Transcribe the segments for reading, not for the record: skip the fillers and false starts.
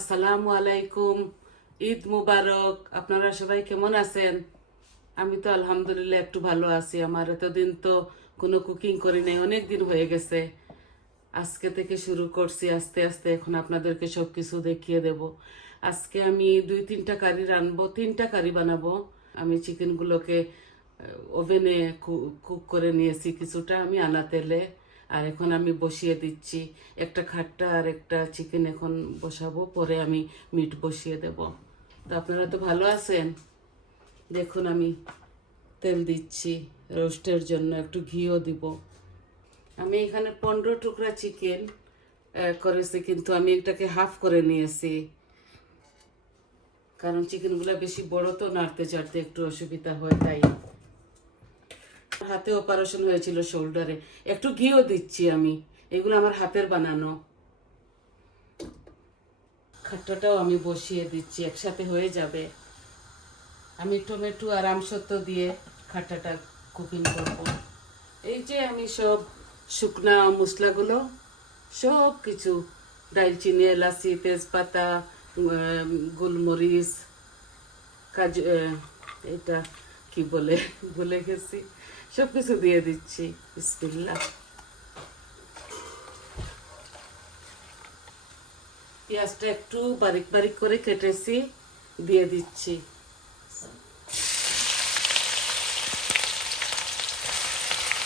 আসসালামু আলাইকুম, ঈদ মুবারক। আপনারা সবাই কেমন আছেন? আমি তো আলহামদুলিল্লাহ একটু ভালো আছি। আমার এতদিন তো কোনো কুকিং করি নাই, অনেক দিন হয়ে গেছে। আজকে থেকে শুরু করছি আস্তে আস্তে, এখন আপনাদেরকে সব কিছু দেখিয়ে দেব। আজকে আমি 2-3টা কারি রানবো, 3টা কারি বানাবো। আমি চিকেনগুলোকে ওভেনে কুক করে নিয়েছি, কিছুটা আমি আনা তেলে। আর এখন আমি বসিয়ে দিচ্ছি, একটা খাট্টা আর একটা চিকেন এখন বসাবো, পরে আমি মিট বসিয়ে দেব। তো আপনারা তো ভালো আছেন। দেখুন আমি তেল দিচ্ছি রোস্টের জন্য, একটু ঘিও দিব। আমি এখানে 15 টুকরা চিকেন করেছি, কিন্তু আমি এটাকে হাফ করে নিয়েছি, কারণ চিকেনগুলো বেশি বড় তো নাড়তে চাড়তে একটু অসুবিধা হয়। তাই হাতে অপারেশন হয়েছিল শোল্ডারে, একটু ঘিও দিচ্ছি আমি। এগুলো আমার হাতের বানানো। খাট্টাটাও আমি বসিয়ে দিচ্ছি, একসাথে হয়ে যাবে। আমি টমেটো আর আমসত্ব দিয়ে খাট্টাটা কুকিং করব। এই যে আমি সব শুকনা মশলাগুলো সব কিছু, দারচিনি, এলাচি, তেজপাতা, গোলমরিচ, কাজু, এটা কি বলে ভুলে গেছি, সব কিছু দিয়ে দিচ্ছি। বিসমিল্লাহ। পেঁয়াজটা একটু বারিক বারিক করে কেটেছি, দিয়ে দিচ্ছি।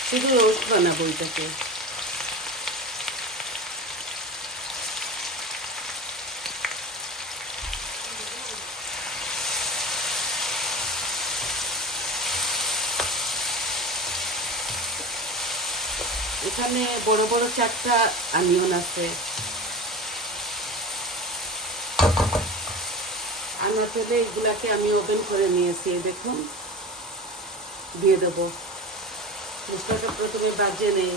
শুধু রোস্ট বানাবো এটাকে। এখানে বড় বড় 4টা অনিয়ন আছে। আনা তেলে এগুলাকে আমি ওভেন করে নিয়েছি, দেখুন। দিয়ে দেবো। মশলাটা প্রথমে বাজে নেই।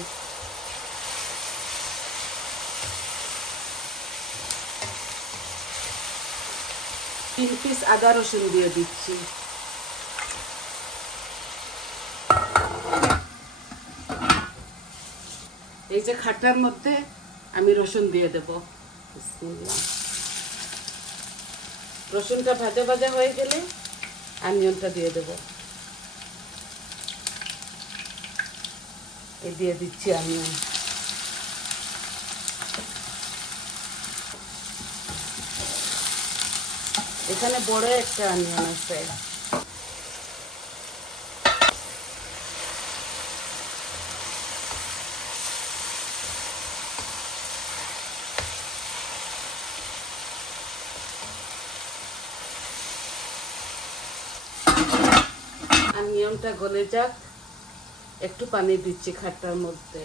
তিন পিস আদা রসুন দিয়ে দিচ্ছি। এই যে খাট্টার মধ্যে আমি রসুন দিয়ে দেব। রসুনটা ভাজা ভাজা হয়ে গেলে অনিয়নটা দিয়ে দেব। এই দিয়ে দিচ্ছি অনিয়ন। এখানে বড় একটা অনিয়ন আছে। অনিয়নটা গলে যাক, একটু পানি দিচ্ছি খাট্টার মধ্যে।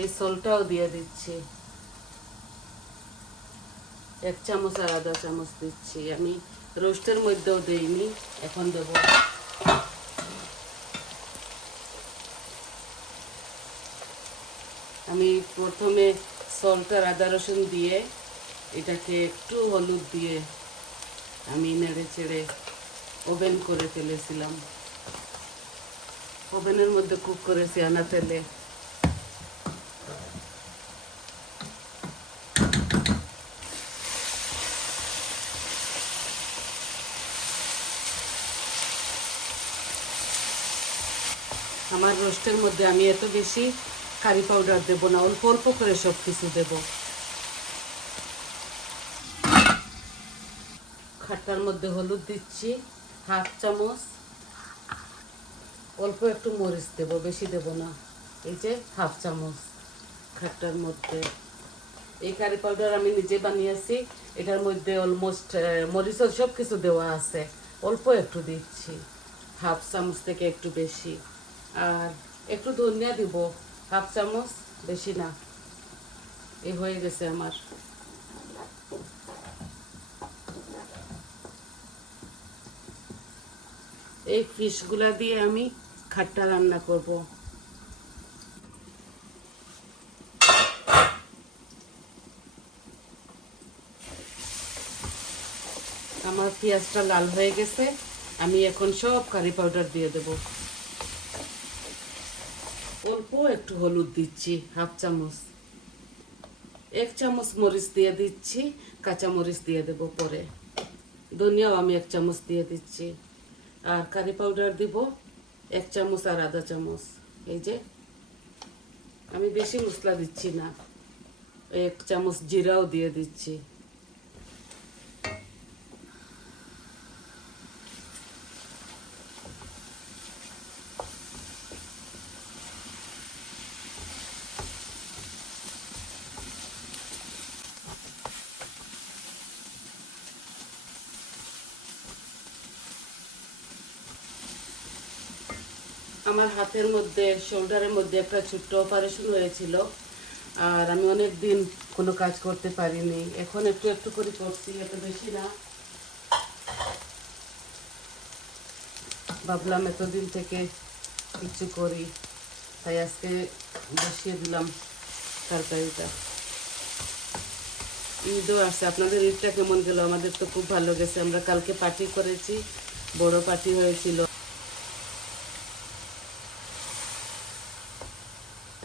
এই সলটাও দিয়ে দিচ্ছি, 1 চামচ আর আধা চামচ দিচ্ছি। আমি রোস্টের মধ্যেও দেইনি, এখন দেব। আমি প্রথমে সল্ট আর আদা রসুন দিয়ে এটাকে একটু হলুদ দিয়ে আমি নেড়ে চেড়ে ওভেন করে ফেলেছিলাম। ওভেনের মধ্যে কুক করেছি আনা তেলে। আমার রোস্টের মধ্যে আমি এত বেশি কারি পাউডার দেব না, অল্প অল্প করে সব কিছু দেব। খাট্টার মধ্যে হলুদ দিচ্ছি 1/2 চামচ, অল্প একটু মরিচ দেব, বেশি দেব না। এই যে 1/2 চামচ খাট্টার মধ্যে। এই কারি পাউডার আমি নিজে বানিয়েছি, এটার মধ্যে অলমোস্ট মরিচ সব কিছু দেওয়া আছে। অল্প একটু দিচ্ছি, 1/2 চামচ থেকে একটু বেশি। আর একটু ধনিয়া দিব, 1/2 চামচ, বেশি না। এই হয়ে গেছে আমার। এই ফিশগুলা দিয়ে আমি খাট্টা রান্না করব। আমার পেঁয়াজটা লাল হয়ে গেছে, আমি এখন সব কারি পাউডার দিয়ে দেব। অল্প একটু হলুদ দিচ্ছি, 1/2 চামচ। 1 চামচ মরিচ দিয়ে দিচ্ছি, কাঁচা মরিচ দিয়ে দেব পরে। ধনিয়াও আমি 1 চামচ দিয়ে দিচ্ছি। আর কারি পাউডার দিব 1 চামচ আর আধা চামচ। এই যে আমি বেশি মশলা দিচ্ছি না। 1 চামচ জিরাও দিয়ে দিচ্ছি। আমার হাতের মধ্যে, শোল্ডারের মধ্যে একটা ছোট্ট অপারেশন হয়েছিল, আর আমি অনেক দিন কোনো কাজ করতে পারিনি। এখন একটু একটু করে করছি, এত বেশি না। ভাবলাম এতদিন থেকে কিছু করি, তাই আজকে বসিয়ে দিলাম তরকারিটা। ঈদও আসছে, আপনাদের ঈদটা কেমন গেল? আমাদের তো খুব ভালো গেছে। আমরা কালকে পার্টি করেছি, বড় পার্টি হয়েছিল।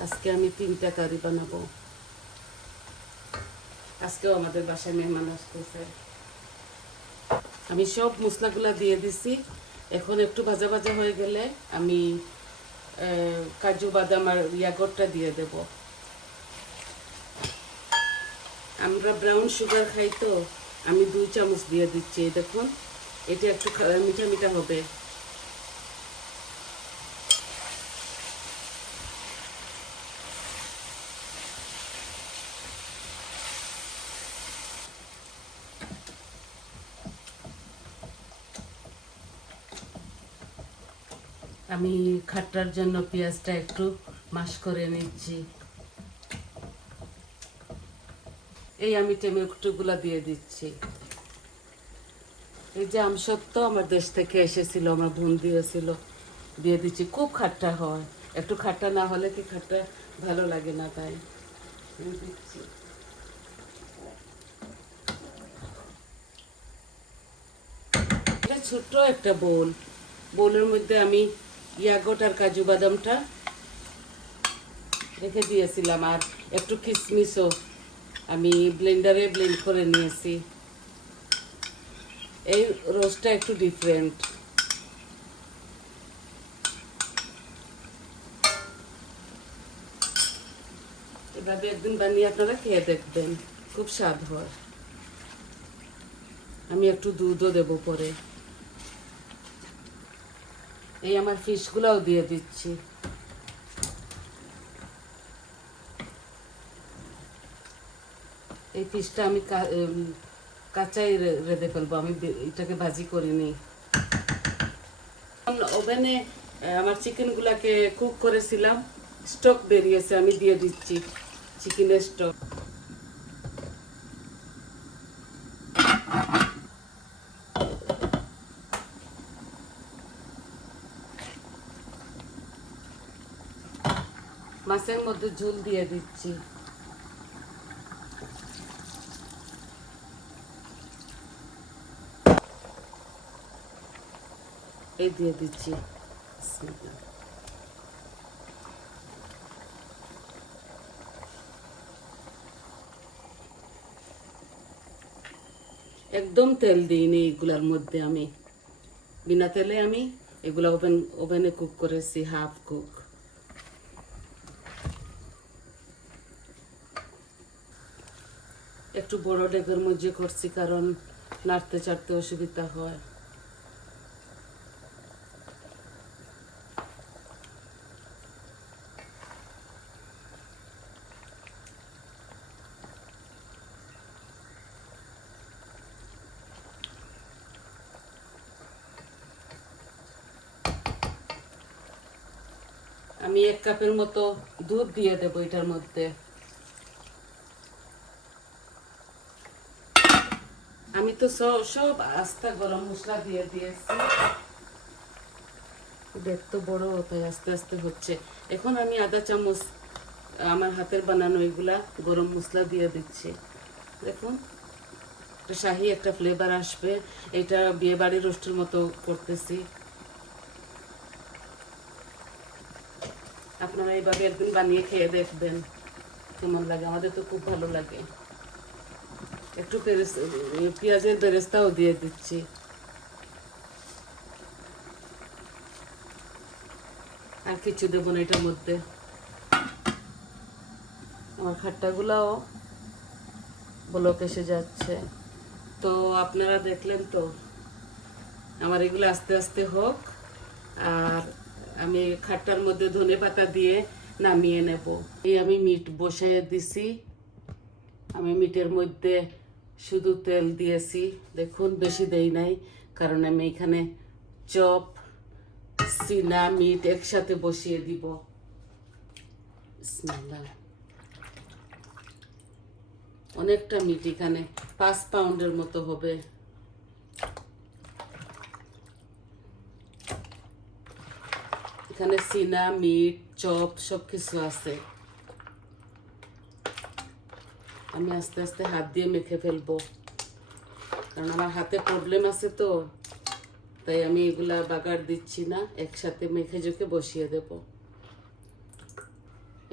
আজকে আমি 3টা কারি বানাবো। আজকেও আমাদের বাসায় মেহমান আসতেছে। আমি সব মশলাগুলা দিয়ে দিছি। এখন একটু ভাজা ভাজা হয়ে গেলে আমি কাজু বাদাম আর ইয়াগরটা দিয়ে দেব। আমরা ব্রাউন সুগার খাই, তো আমি 2 চামচ দিয়ে দিচ্ছি। দেখুন, এটা একটু মিঠা মিঠা হবে। আমি খাট্টার জন্য পেঁয়াজটা একটু মাশ করে নিচ্ছি। এই আমি টমেটোগুলা দিয়ে দিচ্ছি। এই যে আমসত্ত্ব আমার দেশ থেকে এসেছিল, আমার বোন দিয়েছিল, দিয়ে দিচ্ছি। খুব খাট্টা হয়, একটু খাট্টা না হলে কি খাট্টা ভালো লাগে না, তাই দিচ্ছি। এটা ছোট্ট একটা বোলের মধ্যে আমি ইয়াগট আর কাজু বাদামটা রেখে দিয়েছিলাম, আর একটু কিশমিশও আমি ব্লেন্ডারে ব্লেন্ড করে নিয়েছি। এই রোস্টটা একটু ডিফারেন্ট। এভাবে একদিন বানিয়ে আপনারা খেয়ে দেখবেন, খুব স্বাদ হয়। আমি একটু দুধও দেব পরে। এই আমার ফিশগুলোও দিয়ে দিচ্ছি। এই ফিশটা আমি কাঁচাই রেঁধে ফেলবো, আমি এটাকে ভাজি করিনি। ওভেনে আমার চিকেনগুলাকে কুক করেছিলাম, স্টক বেরিয়েছে, আমি দিয়ে দিচ্ছি চিকেনের স্টক। মাছের মধ্যে ঝোল দিয়ে দিচ্ছি। এই দিয়ে দিচ্ছি। একদম তেল দিইনি এগুলার মধ্যে, আমি বিনা তেলে আমি এগুলা ওভেনে কুক করেছি, হাফ কুক। একটু বড় ডেকের মধ্যে করছি, কারণ নাড়তে চাড়তে অসুবিধা হয়। আমি 1 কাপের মতো দুধ দিয়ে দেবো এটার মধ্যে। আমি তো সব আস্তে গরম মশলা দিয়ে দিয়েছি। দেখতে বড় তাই আস্তে আস্তে হচ্ছে। এখন আমি আধা চামচ আমার হাতের বানানো এগুলা গরম মশলা দিয়ে দিচ্ছি। দেখুন, একটা শাহি একটা ফ্লেভার আসবে। এটা বিয়ে বাড়ির রোস্টের মতো করতেছি। আপনারা এইভাবে একদিন বানিয়ে খেয়ে দেখবেন। কেমন লাগে, আমাদের তো খুব ভালো লাগে। একটু পেঁয়াজের বেরেস্তাও দিয়ে দিচ্ছি। আর কিছু দেবো না এটার মধ্যে। আমার খাট্টাগুলাও ব্লক এসে যাচ্ছে। তো আপনারা দেখলেন তো, আমার এগুলো আস্তে আস্তে হোক। আর আমি খাট্টার মধ্যে ধনেপাতা দিয়ে নামিয়ে নেব। এই আমি মিট বসিয়ে দিছি। আমি মিটের মধ্যে শুধু তেল দিয়েছি, দেখুন বেশি দেই নাই, কারণ আমি এখানে চপ সিনা মিট একসাথে বসিয়ে দিব। বিসমিল্লাহ। অনেকটা মিট, এখানে 5 পাউন্ডের মতো হবে। এখানে সিনা মিট চপ সব কিছু আছে। আমি আস্তে আস্তে হাত দিয়ে মেখে ফেলবো, কারণ আমার হাতে প্রবলেম আছে তো, তাই আমি এগুলা বাগার দিচ্ছি না, একসাথে মেখে জুকে বসিয়ে দেব।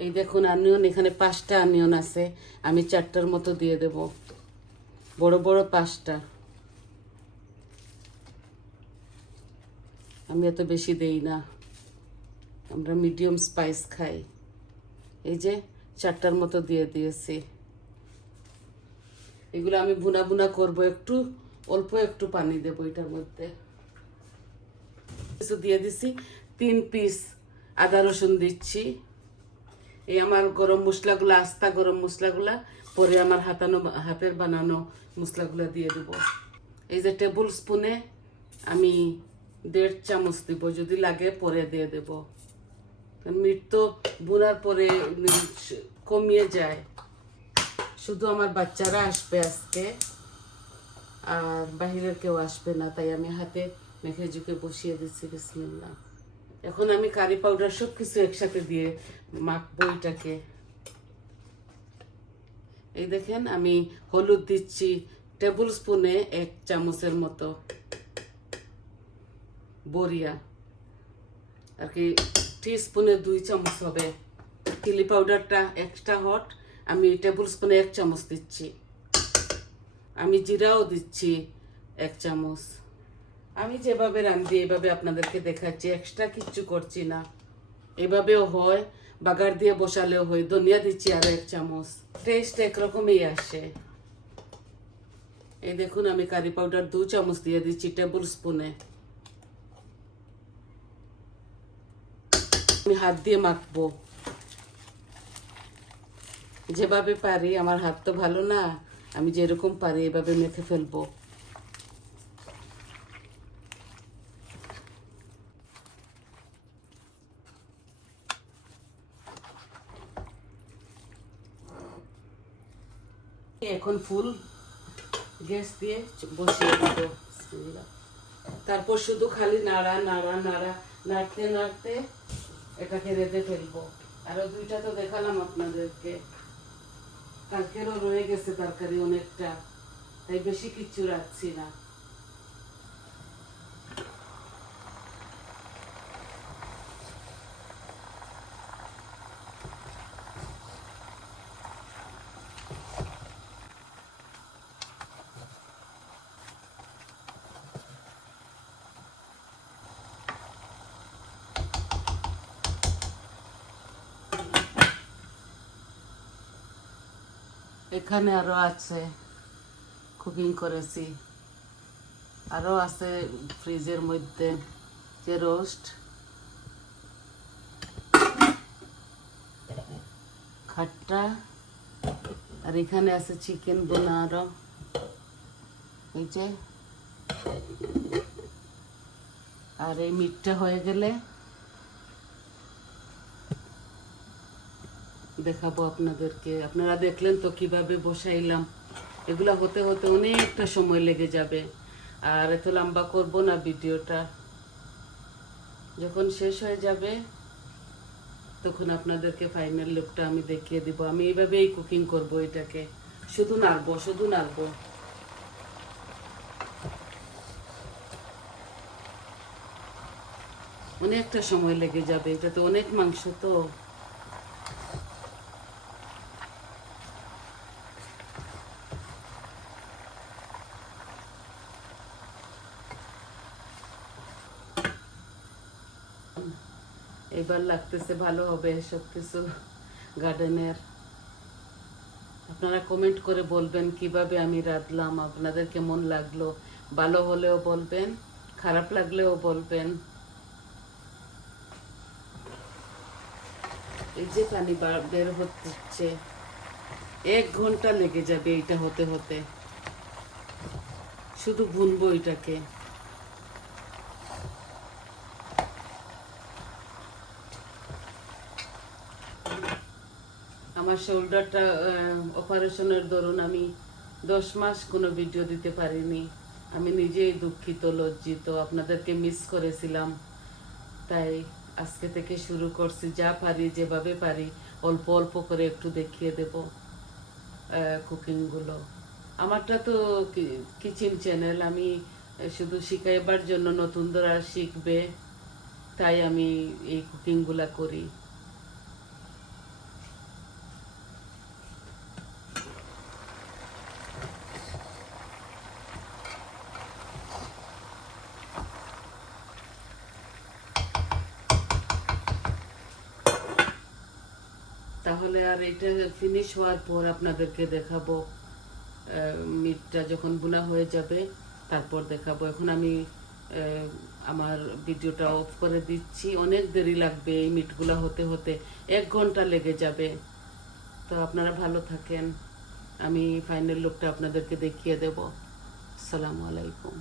এই দেখুন অনিয়ন, এখানে 5টা অনিয়ন আছে, আমি 4টার মতো দিয়ে দেব, বড় বড় 5টা। আমি এত বেশি দেই না, আমরা মিডিয়াম স্পাইস খাই। এই যে 4টার মতো দিয়ে দিয়েছি। এগুলো আমি ভুনা ভুনা করবো, একটু অল্প একটু পানি দেবো এটার মধ্যে। কিছু দিয়ে দিছি, 3 পিস আদা রসুন দিচ্ছি। এই আমার গরম মশলাগুলো, আস্তা গরম মশলাগুলা পরে আমার হাতের বানানো মশলাগুলা দিয়ে দেব। এই যে টেবিল স্পুনে আমি 1.5 চামচ দিব, যদি লাগে পরে দিয়ে দেব। মিট তো ভুনার পরে কমিয়ে যায়। শুধু আমার বাচ্চারা আসবে আজকে, আর বাহিরের কেউ আসবে না, তাই আমি হাতে মেখে ঝুঁকে বসিয়ে দিচ্ছি। বিসমিল্লাহ। এখন আমি কারি পাউডার সব কিছু একসাথে দিয়ে মাখবো এটাকে। এই দেখেন আমি হলুদ দিচ্ছি টেবিল স্পুনে 1 চামচের মতো, বড়িয়া আর কি টিস্পুনে 2 চামচ হবে। চিলি পাউডারটা এক্সট্রা হট, আমি টেবিল স্পুনে 1 চামচ দিচ্ছি। আমি জিরাও দিচ্ছি 1 চামচ। আমি যেভাবে রাঁধি এইভাবে আপনাদেরকে দেখাচ্ছি, এক্সট্রা কিচ্ছু করছি না। এভাবেও হয়, বাগার দিয়ে বসালেও হয়। ধনিয়া দিচ্ছি আরো 1 চামচ, টেস্ট একরকমই আসে। এই দেখুন আমি কারি পাউডার 2 চামচ দিয়ে দিচ্ছি টেবিল স্পুনে। আমি হাত দিয়ে মাখবো যেভাবে পারি। আমার হাত তো ভালো না, আমি যেরকম পারি এভাবে মেখে ফেলবো। এখন ফুল গ্যাস দিয়ে বসিয়ে দেব। তারপর শুধু খালি নাড়া নাড়া নাড়া, নাড়তে নাড়তে এটাকে রেঁধে ফেলবো। আরো 2টা তো দেখালাম আপনাদেরকে, কালকেরও রয়ে গেছে তরকারি অনেকটা, তাই বেশি কিচ্ছু রাখছি না। এখানে আরো আছে, কুকিং করেছি, আরো আছে ফ্রিজের মধ্যে, যে রোস্ট, খাট্টা, আর এখানে আছে চিকেন বোনা আরো। এই যে, আর এই মিটটা হয়ে গেলে দেখাবো আপনাদেরকে। আপনারা দেখলেন তো কিভাবে বসাইলাম। এগুলা হতে হতে অনেকটা সময় লেগে যাবে, আর এত লম্বা করব না ভিডিওটা। যখন শেষ হয়ে যাবে তখন আপনাদেরকে ফাইনাল লুকটা আমি দেখিয়ে দিব। আমি এইভাবেই কুকিং করব এটাকে, শুধু নাড়বো শুধু নাড়বো। অনেকটা সময় লেগে যাবে, এটা তো অনেক মাংস তো। এবার লাগতেছে ভালো হবে সব কিছু গার্ডেনের। আপনারা কমেন্ট করে বলবেন কিভাবে আমি রাঁধলাম, আপনাদের কেমন লাগলো। ভালো হলেও বলবেন, খারাপ লাগলেও বলবেন। এই যে পানি বের হচ্ছে, 1 ঘন্টা লেগে যাবে এটা হতে হতে। শুধু ভুনবো এটাকে। আমার শোল্ডারটা অপারেশনের দরুন আমি 10 মাস কোনো ভিডিও দিতে পারিনি। আমি নিজেই দুঃখিত, লজ্জিত, আপনাদেরকে মিস করেছিলাম। তাই আজকে থেকে শুরু করছি, যা পারি যেভাবে পারি অল্প অল্প করে একটু দেখিয়ে দেব কুকিংগুলো। আমারটা তো কিচেন চ্যানেল, আমি শুধু শিখাইবার জন্য নতুনরা শিখবে, তাই আমি এই কুকিংগুলা করি। তাহলে আর এটা ফিনিশ হওয়ার পর আপনাদেরকে দেখাবো, মিটটা যখন বোনা হয়ে যাবে তারপর দেখাবো। এখন আমি আমার ভিডিওটা অফ করে দিচ্ছি। অনেক দেরি লাগবে এই মিটগুলা হতে হতে, 1 ঘন্টা লেগে যাবে। তো আপনারা ভালো থাকেন, আমি ফাইনাল লুকটা আপনাদেরকে দেখিয়ে দেব। আসসালামু আলাইকুম।